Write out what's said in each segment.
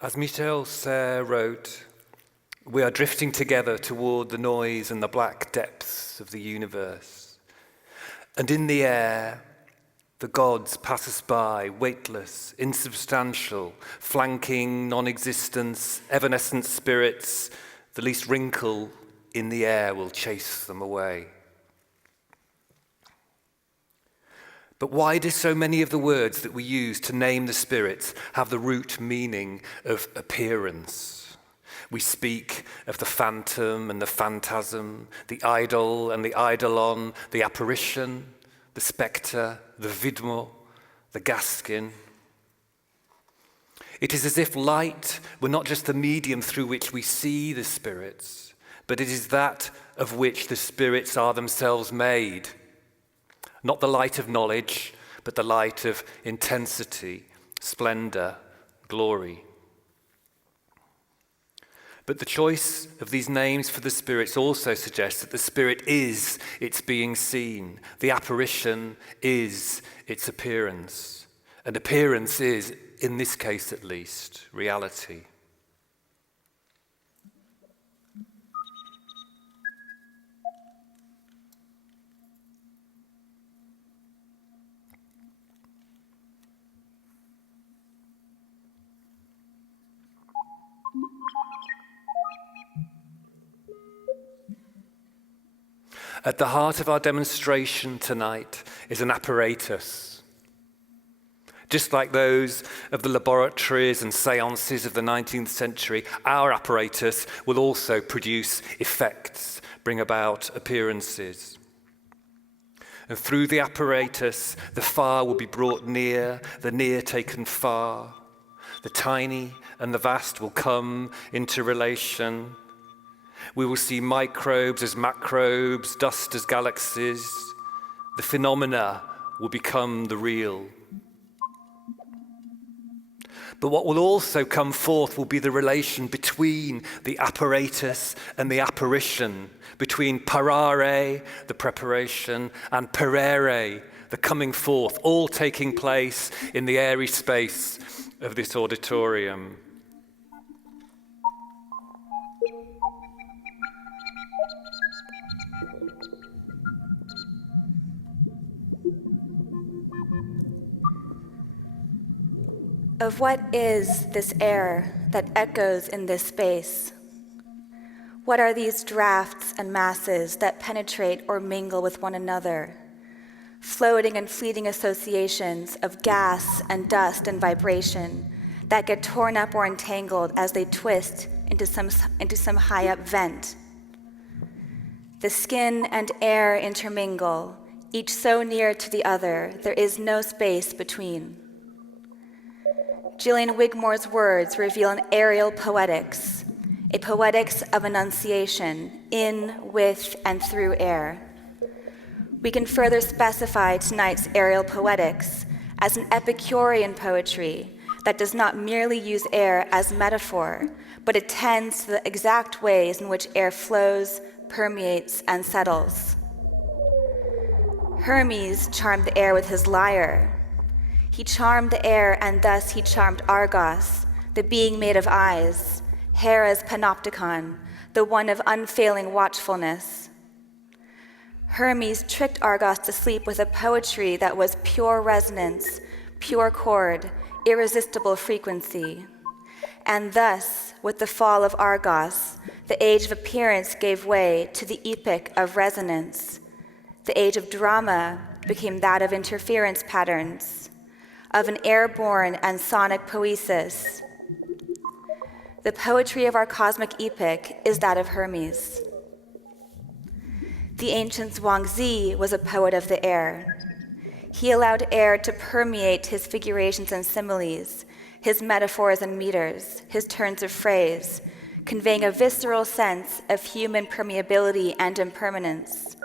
As Michel Serres wrote, we are drifting together toward the noise and the black depths of the universe. And in the air, the gods pass us by, weightless, insubstantial, flanking non-existence, evanescent spirits. The least wrinkle in the air will chase them away. But why do so many of the words that we use to name the spirits have the root meaning of appearance? We speak of the phantom and the phantasm, the idol and the eidolon, the apparition, the spectre, the vidmo, the gaskin. It is as if light were not just the medium through which we see the spirits, but it is that of which the spirits are themselves made. Not the light of knowledge, but the light of intensity, splendor, glory. But the choice of these names for the spirits also suggests that the spirit is its being seen. The apparition is its appearance. And appearance is, in this case at least, reality. At the heart of our demonstration tonight is an apparatus. Just like those of the laboratories and seances of the 19th century, our apparatus will also produce effects, bring about appearances. And through the apparatus, the far will be brought near, the near taken far. The tiny and the vast will come into relation. We will see microbes as macrobes, dust as galaxies. The phenomena will become the real. But what will also come forth will be the relation between the apparatus and the apparition, between parare, the preparation, and perere, the coming forth, all taking place in the airy space of this auditorium. Of what is this air that echoes in this space? What are these drafts and masses that penetrate or mingle with one another? Floating and fleeting associations of gas and dust and vibration that get torn up or entangled as they twist into some high-up vent. The skin and air intermingle, each so near to the other, there is no space between. Gillian Wigmore's words reveal an aerial poetics, a poetics of enunciation in, with, and through air. We can further specify tonight's aerial poetics as an Epicurean poetry that does not merely use air as metaphor, but attends to the exact ways in which air flows, permeates, and settles. Hermes charmed the air with his lyre. He charmed the air, and thus he charmed Argos, the being made of eyes, Hera's panopticon, the one of unfailing watchfulness. Hermes tricked Argos to sleep with a poetry that was pure resonance, pure chord, irresistible frequency. And thus, with the fall of Argos, the age of appearance gave way to the epoch of resonance. The age of drama became that of interference patterns, of an airborne and sonic poesis. The poetry of our cosmic epoch is that of Hermes. The ancient Zhuangzi was a poet of the air. He allowed air to permeate his figurations and similes, his metaphors and meters, his turns of phrase, conveying a visceral sense of human permeability and impermanence.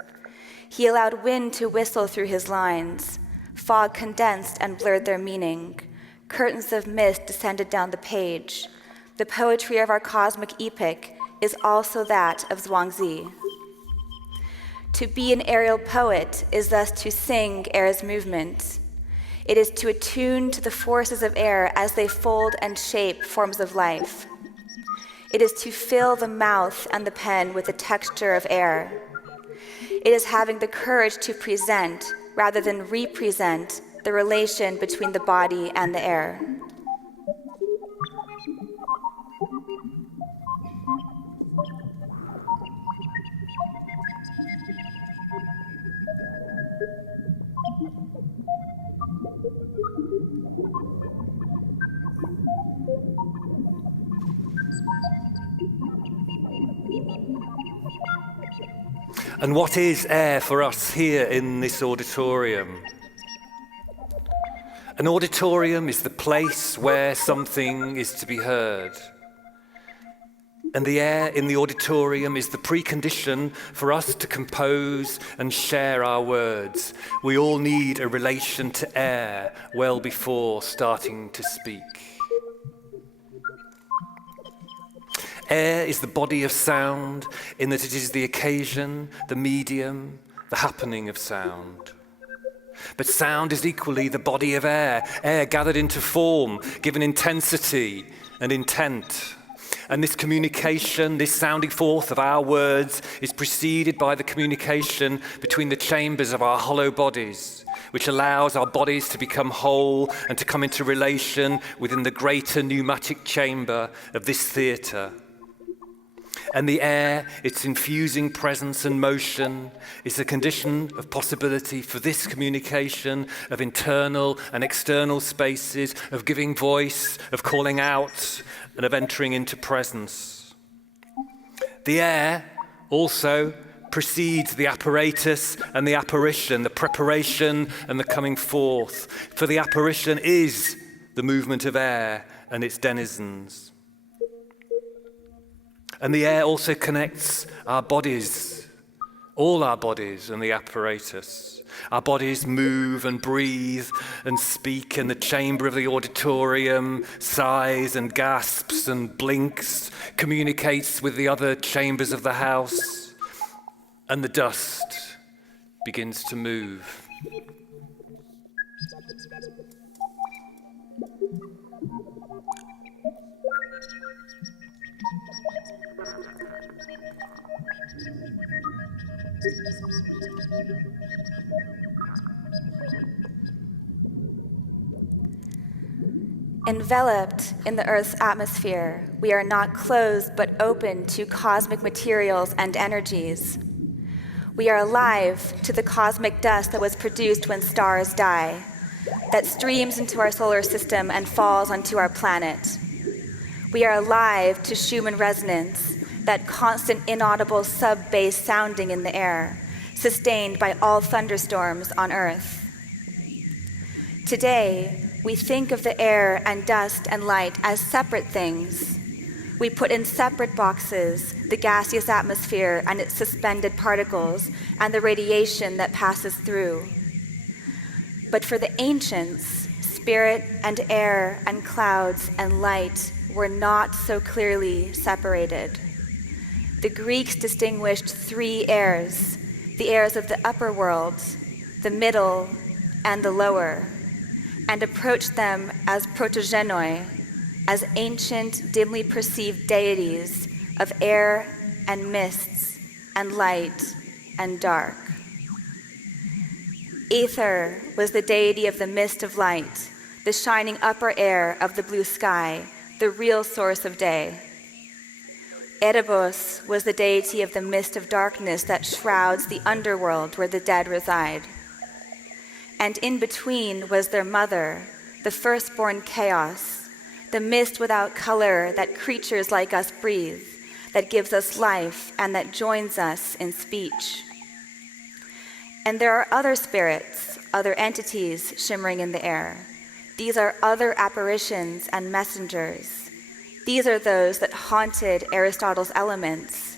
He allowed wind to whistle through his lines. Fog condensed and blurred their meaning. Curtains of mist descended down the page. The poetry of our cosmic epoch is also that of Zhuangzi. To be an aerial poet is thus to sing air's movement. It is to attune to the forces of air as they fold and shape forms of life. It is to fill the mouth and the pen with the texture of air. It is having the courage to present, rather than represent, the relation between the body and the air. And what is air for us here in this auditorium? An auditorium is the place where something is to be heard. And the air in the auditorium is the precondition for us to compose and share our words. We all need a relation to air well before starting to speak. Air is the body of sound in that it is the occasion, the medium, the happening of sound. But sound is equally the body of air, air gathered into form, given intensity and intent. And this communication, this sounding forth of our words is preceded by the communication between the chambers of our hollow bodies, which allows our bodies to become whole and to come into relation within the greater pneumatic chamber of this theatre. And the air, its infusing presence and motion, is a condition of possibility for this communication of internal and external spaces, of giving voice, of calling out, and of entering into presence. The air also precedes the apparatus and the apparition, the preparation and the coming forth. For the apparition is the movement of air and its denizens. And the air also connects our bodies, all our bodies and the apparatus. Our bodies move and breathe and speak, and the chamber of the auditorium sighs and gasps and blinks, communicates with the other chambers of the house, and the dust begins to move. Enveloped in the Earth's atmosphere, we are not closed but open to cosmic materials and energies. We are alive to the cosmic dust that was produced when stars die, that streams into our solar system and falls onto our planet. We are alive to Schumann resonance, that constant inaudible sub-bass sounding in the air, sustained by all thunderstorms on Earth. Today, we think of the air and dust and light as separate things. We put in separate boxes the gaseous atmosphere and its suspended particles and the radiation that passes through. But for the ancients, spirit and air and clouds and light were not so clearly separated. The Greeks distinguished three airs, the airs of the upper world, the middle, and the lower, and approached them as protogenoi, as ancient, dimly perceived deities of air and mists and light and dark. Aether was the deity of the mist of light, the shining upper air of the blue sky, the real source of day. Erebos was the deity of the mist of darkness that shrouds the underworld where the dead reside. And in between was their mother, the firstborn chaos, the mist without color that creatures like us breathe, that gives us life and that joins us in speech. And there are other spirits, other entities shimmering in the air. These are other apparitions and messengers. These are those that haunted Aristotle's Elements,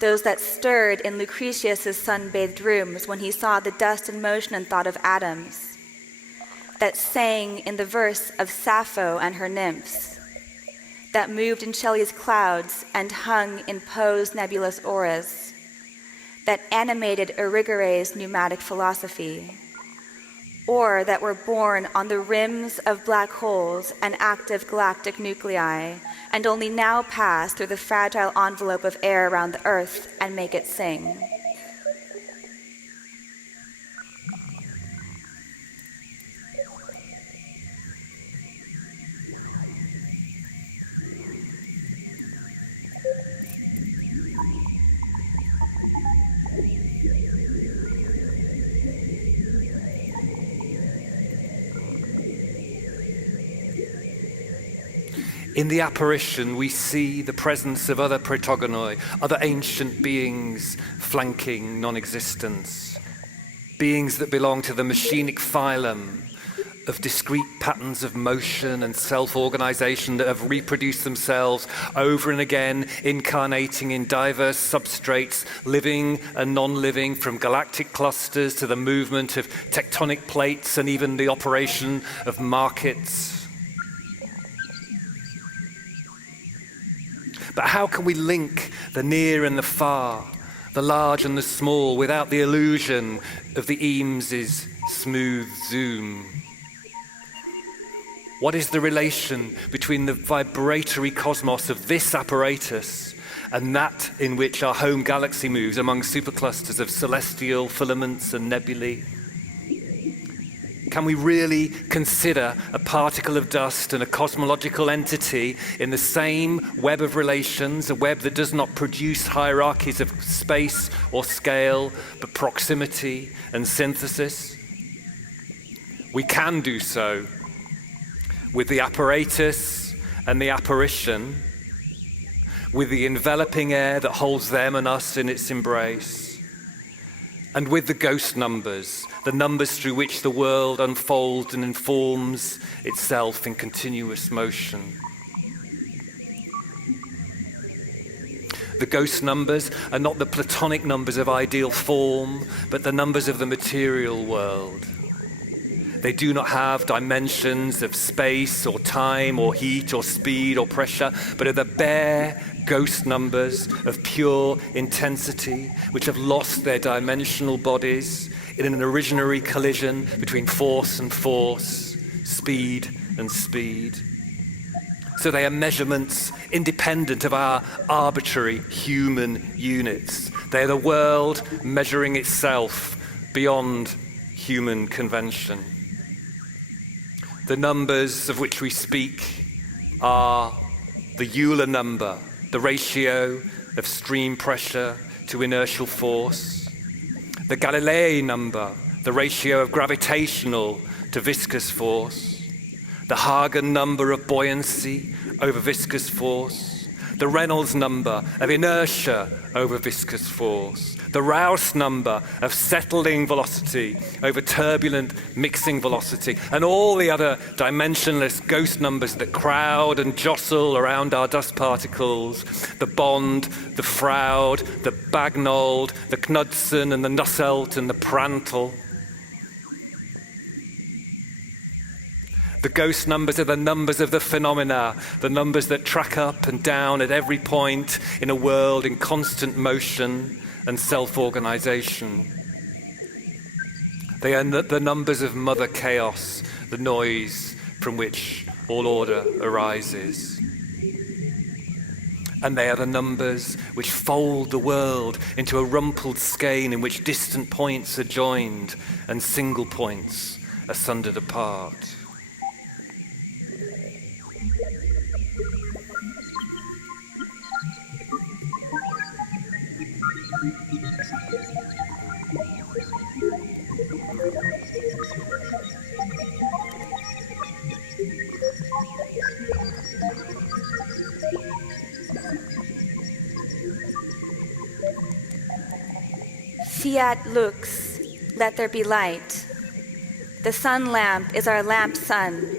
those that stirred in Lucretius's sun-bathed rooms when he saw the dust in motion and thought of atoms, that sang in the verse of Sappho and her nymphs, that moved in Shelley's clouds and hung in Poe's nebulous auras, that animated Irigary's pneumatic philosophy, or that were born on the rims of black holes and active galactic nuclei, and only now pass through the fragile envelope of air around the Earth and make it sing. In the apparition, we see the presence of other protogonoi, other ancient beings flanking non-existence, beings that belong to the machinic phylum of discrete patterns of motion and self-organization that have reproduced themselves over and again, incarnating in diverse substrates, living and non-living, from galactic clusters to the movement of tectonic plates and even the operation of markets. But how can we link the near and the far, the large and the small, without the illusion of the Eames's smooth zoom? What is the relation between the vibratory cosmos of this apparatus and that in which our home galaxy moves among superclusters of celestial filaments and nebulae? Can we really consider a particle of dust and a cosmological entity in the same web of relations, a web that does not produce hierarchies of space or scale, but proximity and synthesis? We can do so with the apparatus and the apparition, with the enveloping air that holds them and us in its embrace, and with the ghost numbers, the numbers through which the world unfolds and informs itself in continuous motion. The ghost numbers are not the Platonic numbers of ideal form, but the numbers of the material world. They do not have dimensions of space or time or heat or speed or pressure, but are the bare ghost numbers of pure intensity, which have lost their dimensional bodies in an originary collision between force and force, speed and speed. So they are measurements independent of our arbitrary human units. They are the world measuring itself beyond human convention. The numbers of which we speak are the Euler number, the ratio of stream pressure to inertial force, the Galilei number, the ratio of gravitational to viscous force, the Hagen number of buoyancy over viscous force, the Reynolds number of inertia over viscous force, the Rouse number of settling velocity over turbulent mixing velocity, and all the other dimensionless ghost numbers that crowd and jostle around our dust particles, the Bond, the Froude, the Bagnold, the Knudsen and the Nusselt and the Prandtl. The ghost numbers are the numbers of the phenomena, the numbers that track up and down at every point in a world in constant motion and self-organization. They are the numbers of Mother Chaos, the noise from which all order arises. And they are the numbers which fold the world into a rumpled skein in which distant points are joined and single points are sundered apart. Fiat lux, let there be light. The sun lamp is our lamp sun,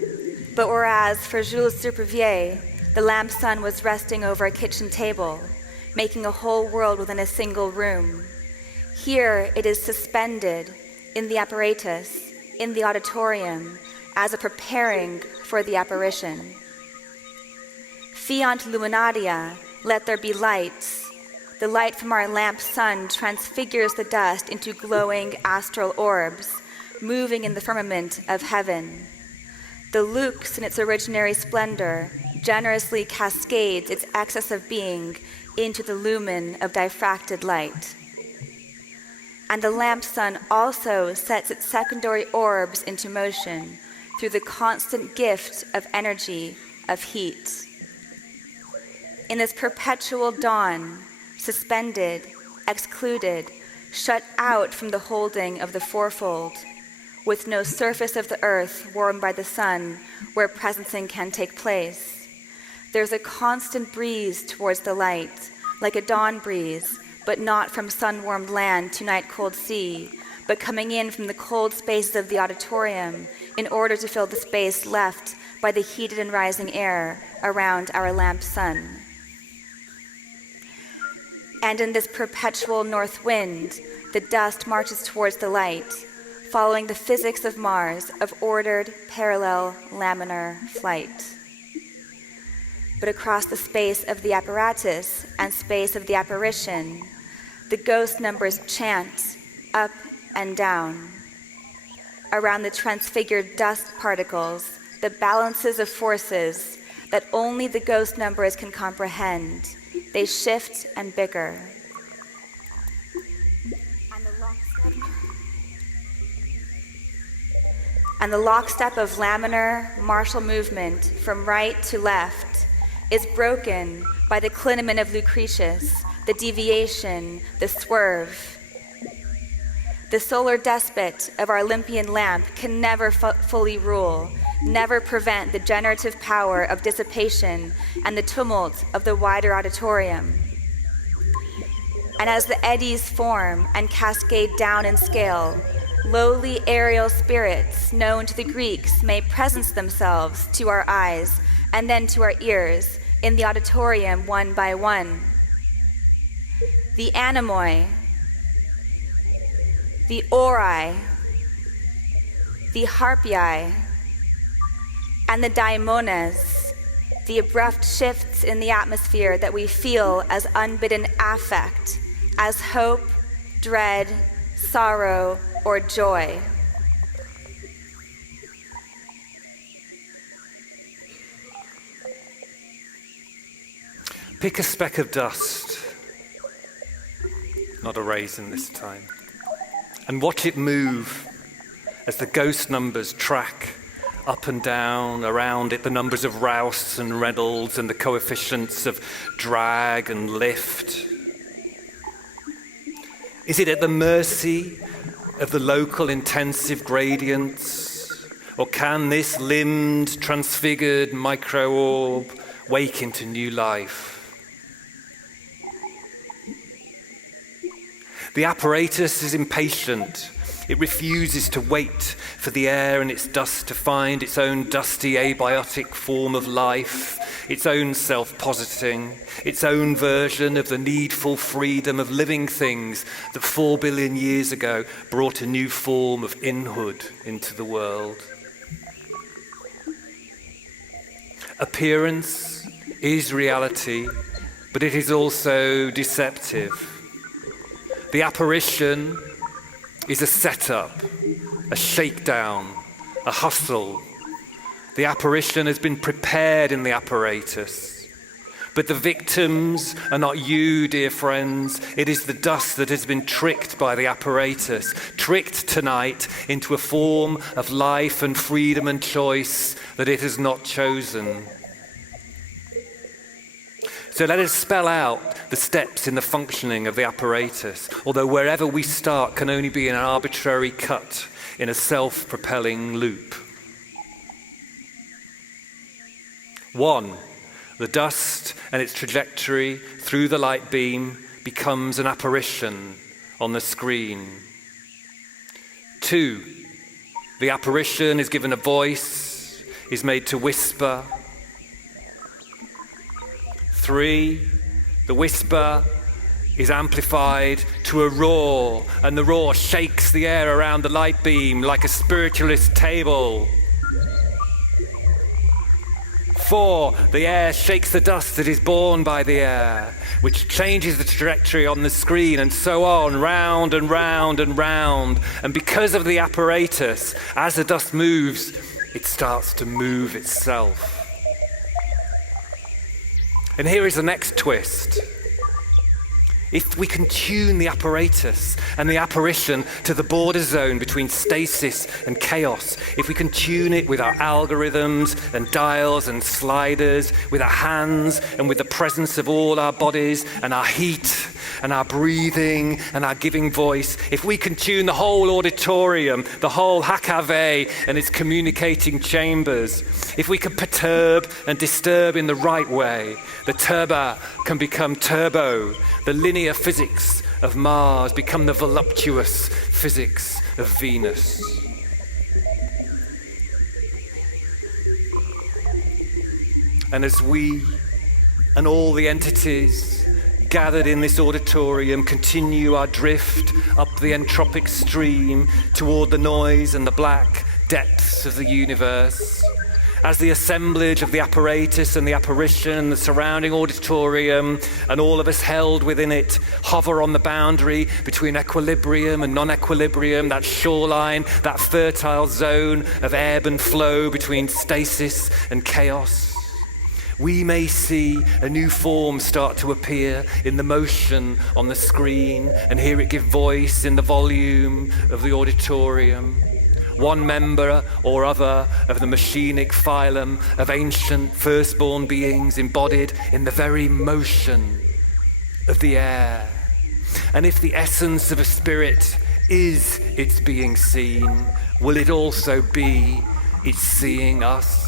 but whereas for Jules Supervielle, the lamp sun was resting over a kitchen table, making a whole world within a single room, here it is suspended in the apparatus, in the auditorium, as a preparing for the apparition. Fiant luminaria, let there be lights. The light from our lamp sun transfigures the dust into glowing astral orbs, moving in the firmament of heaven. The lux in its originary splendor generously cascades its excess of being into the lumen of diffracted light. And the lamp sun also sets its secondary orbs into motion through the constant gift of energy, of heat. In this perpetual dawn, suspended, excluded, shut out from the holding of the fourfold, with no surface of the earth warmed by the sun where presencing can take place, there's a constant breeze towards the light, like a dawn breeze, but not from sun-warmed land to night-cold sea, but coming in from the cold spaces of the auditorium in order to fill the space left by the heated and rising air around our lamp sun. And in this perpetual north wind, the dust marches towards the light, following the physics of Mars of ordered, parallel, laminar flight. But across the space of the apparatus and space of the apparition, the ghost numbers chant up and down. Around the transfigured dust particles, the balances of forces that only the ghost numbers can comprehend, they shift and bicker. And the lockstep of laminar, martial movement from right to left is broken by the clinamen of Lucretius, the deviation, the swerve. The solar despot of our Olympian lamp can never fully rule, never prevent the generative power of dissipation and the tumult of the wider auditorium. And as the eddies form and cascade down in scale, lowly aerial spirits known to the Greeks may presence themselves to our eyes and then to our ears in the auditorium one by one. The anemoi, the ori, the harpii, and the daimones, the abrupt shifts in the atmosphere that we feel as unbidden affect, as hope, dread, sorrow, or joy. Pick a speck of dust, not a raisin this time, and watch it move as the ghost numbers track up and down around it, the numbers of Rouse and Reynolds and the coefficients of drag and lift. Is it at the mercy of the local intensive gradients, or can this limbed, transfigured micro-orb wake into new life? The apparatus is impatient. It refuses to wait for the air and its dust to find its own dusty abiotic form of life, its own self-positing, its own version of the needful freedom of living things that 4 billion years ago brought a new form of inhood into the world. Appearance is reality, but it is also deceptive. The apparition is a setup, a shakedown, a hustle. The apparition has been prepared in the apparatus. But the victims are not you, dear friends. It is the dust that has been tricked by the apparatus, tricked tonight into a form of life and freedom and choice that it has not chosen. So let us spell out the steps in the functioning of the apparatus, although wherever we start can only be an arbitrary cut in a self-propelling loop. 1, the dust and its trajectory through the light beam becomes an apparition on the screen. 2, the apparition is given a voice, is made to whisper. 3, the whisper is amplified to a roar, and the roar shakes the air around the light beam like a spiritualist table. 4, the air shakes the dust that is born by the air. which changes the trajectory on the screen, and so on, round and round and round. And because of the apparatus, as the dust moves, it starts to move itself. And here is the next twist. If we can tune the apparatus and the apparition to the border zone between stasis and chaos, if we can tune it with our algorithms and dials and sliders, with our hands and with the presence of all our bodies and our heat and our breathing and our giving voice, if we can tune the whole auditorium, the whole HKV and its communicating chambers, if we can perturb and disturb in the right way, the turba can become turbo, the linear physics of Mars become the voluptuous physics of Venus. And as we and all the entities gathered in this auditorium continue our drift up the entropic stream toward the noise and the black depths of the universe, as the assemblage of the apparatus and the apparition, the surrounding auditorium, and all of us held within it, hover on the boundary between equilibrium and non-equilibrium, that shoreline, that fertile zone of ebb and flow between stasis and chaos, we may see a new form start to appear in the motion on the screen and hear it give voice in the volume of the auditorium. One member or other of the machinic phylum of ancient firstborn beings embodied in the very motion of the air. And if the essence of a spirit is its being seen, will it also be its seeing us?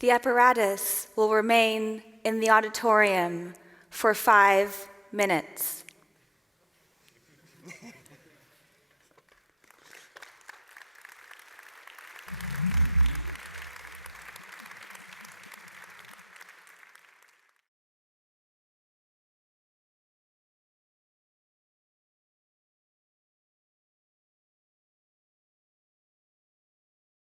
The apparatus will remain in the auditorium for 5 minutes.